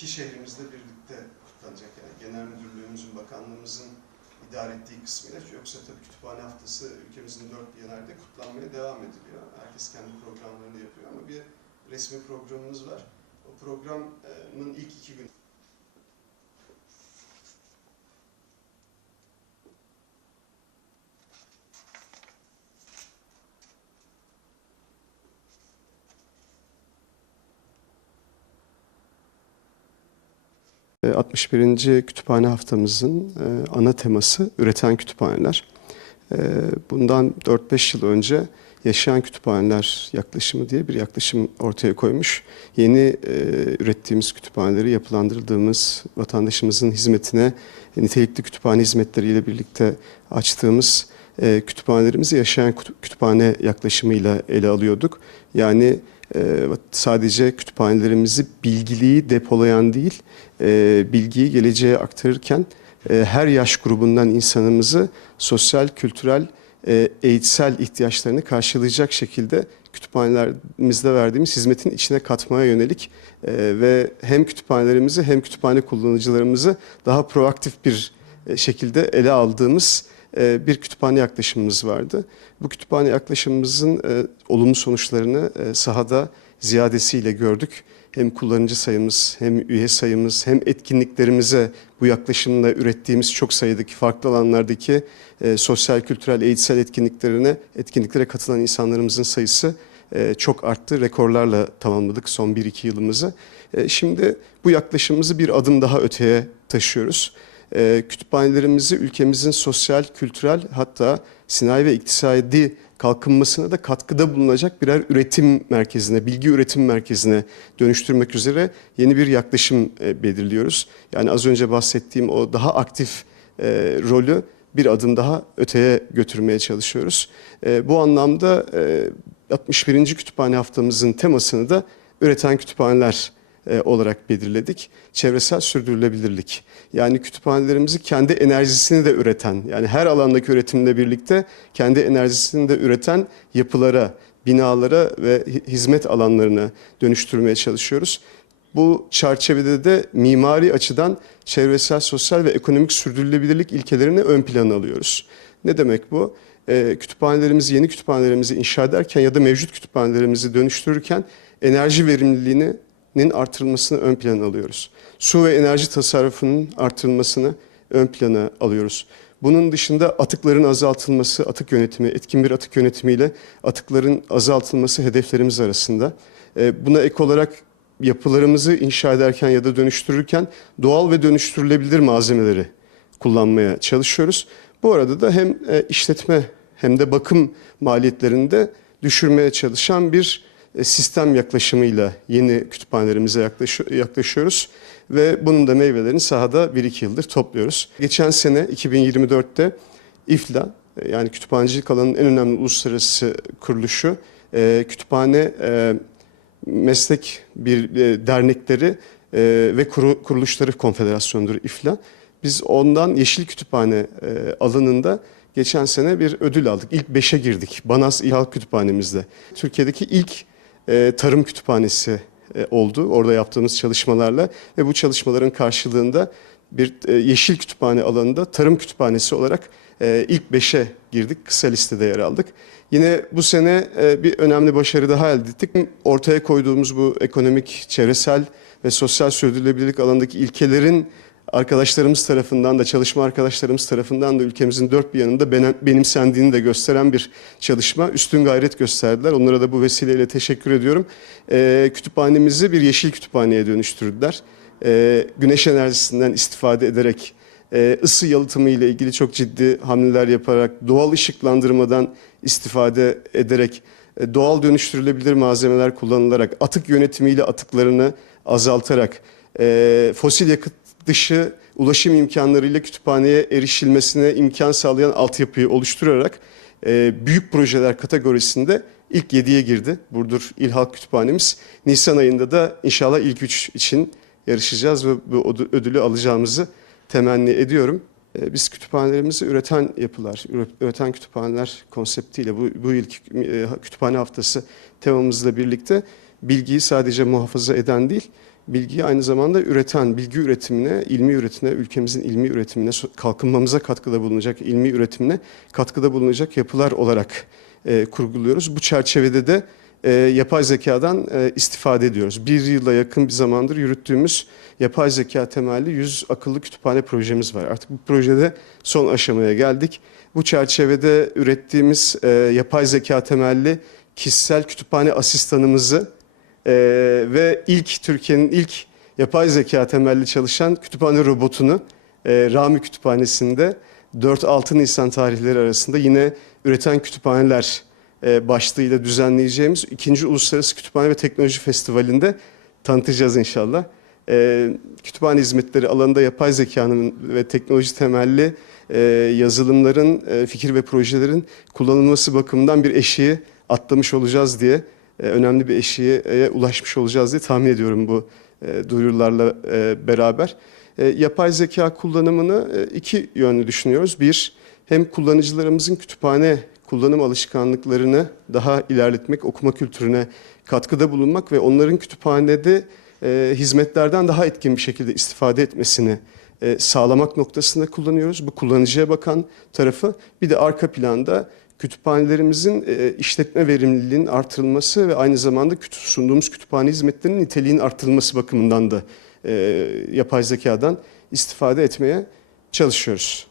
iki şehrimizde birlikte kutlanacak. Yani genel müdürlüğümüzün, bakanlığımızın idare ettiği kısmıyla. Yoksa tabii kütüphane haftası ülkemizin dört bir yanerde kutlanmaya devam ediliyor. Herkes kendi programlarını yapıyor ama bir resmi programımız var. O programın ilk iki gün 61. Kütüphane Haftamızın e, ana teması üreten kütüphaneler. E, Bundan 4-5 yıl önce yaşayan kütüphaneler yaklaşımı diye bir yaklaşım ortaya koymuş. Yeni e, ürettiğimiz kütüphaneleri yapılandırdığımız vatandaşımızın hizmetine nitelikli kütüphane hizmetleriyle birlikte açtığımız e, kütüphanelerimizi yaşayan kütü- kütüphane yaklaşımıyla ele alıyorduk. Yani e, sadece kütüphanelerimizi bilgiliği depolayan değil, e, bilgiyi geleceğe aktarırken e, her yaş grubundan insanımızı sosyal, kültürel, e, eğitsel ihtiyaçlarını karşılayacak şekilde kütüphanelerimizde verdiğimiz hizmetin içine katmaya yönelik ve hem kütüphanelerimizi hem kütüphane kullanıcılarımızı daha proaktif bir şekilde ele aldığımız bir kütüphane yaklaşımımız vardı. Bu kütüphane yaklaşımımızın e, olumlu sonuçlarını e, sahada ziyadesiyle gördük. Hem kullanıcı sayımız, hem üye sayımız, hem etkinliklerimize bu yaklaşımla ürettiğimiz çok sayıdaki farklı alanlardaki e, sosyal, kültürel, eğitsel etkinliklerine, etkinliklere katılan insanlarımızın sayısı e, çok arttı. Rekorlarla tamamladık son 1-2 yılımızı. E, şimdi bu yaklaşımımızı bir adım daha öteye taşıyoruz. E, kütüphanelerimizi ülkemizin sosyal, kültürel hatta sinayi ve iktisadi kalkınmasına da katkıda bulunacak birer üretim merkezine, bilgi üretim merkezine dönüştürmek üzere yeni bir yaklaşım e, belirliyoruz. Yani az önce bahsettiğim o daha aktif e, rolü bir adım daha öteye götürmeye çalışıyoruz. E, bu anlamda e, 61. Kütüphane Haftamızın temasını da üreten kütüphaneler e, olarak belirledik. Çevresel sürdürülebilirlik. Yani kütüphanelerimizi kendi enerjisini de üreten, yani her alandaki üretimle birlikte kendi enerjisini de üreten yapılara, binalara ve hi- hizmet alanlarına dönüştürmeye çalışıyoruz. Bu çerçevede de mimari açıdan çevresel, sosyal ve ekonomik sürdürülebilirlik ilkelerini ön plana alıyoruz. Ne demek bu? Ee, kütüphanelerimizi, yeni kütüphanelerimizi inşa ederken ya da mevcut kütüphanelerimizi dönüştürürken enerji verimliliğinin artırılmasını ön plana alıyoruz. Su ve enerji tasarrufunun artırılmasını ön plana alıyoruz. Bunun dışında atıkların azaltılması, atık yönetimi, etkin bir atık yönetimiyle atıkların azaltılması hedeflerimiz arasında. Ee, Buna ek olarak yapılarımızı inşa ederken ya da dönüştürürken doğal ve dönüştürülebilir malzemeleri kullanmaya çalışıyoruz. Bu arada da hem e, işletme hem de bakım maliyetlerini de düşürmeye çalışan bir e, sistem yaklaşımıyla yeni kütüphanelerimize yaklaş- yaklaşıyoruz ve bunun da meyvelerini sahada 1-2 yıldır topluyoruz. Geçen sene 2024'te İFLA e, yani kütüphanecilik alanının en önemli uluslararası kuruluşu e, kütüphane e, meslek bir e, dernekleri e, ve kuru- kuruluşları konfederasyonudur İFLA. Biz ondan Yeşil Kütüphane e, alanında geçen sene bir ödül aldık. İlk beşe girdik. Banas İl Halk Kütüphanemizde. Türkiye'deki ilk e, tarım kütüphanesi e, oldu orada yaptığımız çalışmalarla ve bu çalışmaların karşılığında bir e, yeşil kütüphane alanında tarım kütüphanesi olarak ilk beşe girdik. Kısa listede yer aldık. Yine bu sene bir önemli başarı daha elde ettik. Ortaya koyduğumuz bu ekonomik, çevresel ve sosyal sürdürülebilirlik alanındaki ilkelerin arkadaşlarımız tarafından da çalışma arkadaşlarımız tarafından da ülkemizin dört bir yanında benim- benimsendiğini de gösteren bir çalışma. Üstün gayret gösterdiler. Onlara da bu vesileyle teşekkür ediyorum. Ee, kütüphanemizi bir yeşil kütüphaneye dönüştürdüler. Ee, güneş enerjisinden istifade ederek e, ısı yalıtımı ile ilgili çok ciddi hamleler yaparak doğal ışıklandırmadan istifade ederek e, doğal dönüştürülebilir malzemeler kullanılarak atık yönetimiyle atıklarını azaltarak e, fosil yakıt dışı ulaşım imkanlarıyla kütüphaneye erişilmesine imkan sağlayan altyapıyı oluşturarak e, büyük projeler kategorisinde ilk 7'ye girdi. Burdur İl Halk Kütüphanemiz. Nisan ayında da inşallah ilk 3 için yarışacağız ve bu ödü- ödülü alacağımızı temenni ediyorum. E, Biz kütüphanelerimizi üreten yapılar, üre- üreten kütüphaneler konseptiyle bu, bu yılki e, kütüphane haftası temamızla birlikte bilgiyi sadece muhafaza eden değil, bilgiyi aynı zamanda üreten, bilgi üretimine, ilmi üretimine, ülkemizin ilmi üretimine, kalkınmamıza katkıda bulunacak, ilmi üretimine katkıda bulunacak yapılar olarak e, kurguluyoruz. Bu çerçevede de e, yapay zekadan e, istifade ediyoruz. Bir yıla yakın bir zamandır yürüttüğümüz yapay zeka temelli 100 akıllı kütüphane projemiz var. Artık bu projede son aşamaya geldik. Bu çerçevede ürettiğimiz e, yapay zeka temelli kişisel kütüphane asistanımızı e, ve ilk Türkiye'nin ilk yapay zeka temelli çalışan kütüphane robotunu e, Rami Kütüphanesi'nde 4-6 Nisan tarihleri arasında yine üreten kütüphaneler e, başlığıyla düzenleyeceğimiz ikinci Uluslararası Kütüphane ve Teknoloji Festivali'nde tanıtacağız inşallah. E, kütüphane hizmetleri alanında yapay zekanın ve teknoloji temelli e, yazılımların, e, fikir ve projelerin kullanılması bakımından bir eşiği atlamış olacağız diye, önemli bir eşiğe ulaşmış olacağız diye tahmin ediyorum bu e, duyurularla e, beraber. E, yapay zeka kullanımını e, iki yönlü düşünüyoruz. Bir, hem kullanıcılarımızın kütüphane kullanım alışkanlıklarını daha ilerletmek, okuma kültürüne katkıda bulunmak ve onların kütüphanede e, hizmetlerden daha etkin bir şekilde istifade etmesini e, sağlamak noktasında kullanıyoruz. Bu kullanıcıya bakan tarafı. Bir de arka planda kütüphanelerimizin e, işletme verimliliğinin artırılması ve aynı zamanda kütü- sunduğumuz kütüphane hizmetlerinin niteliğinin artırılması bakımından da e, yapay zekadan istifade etmeye çalışıyoruz.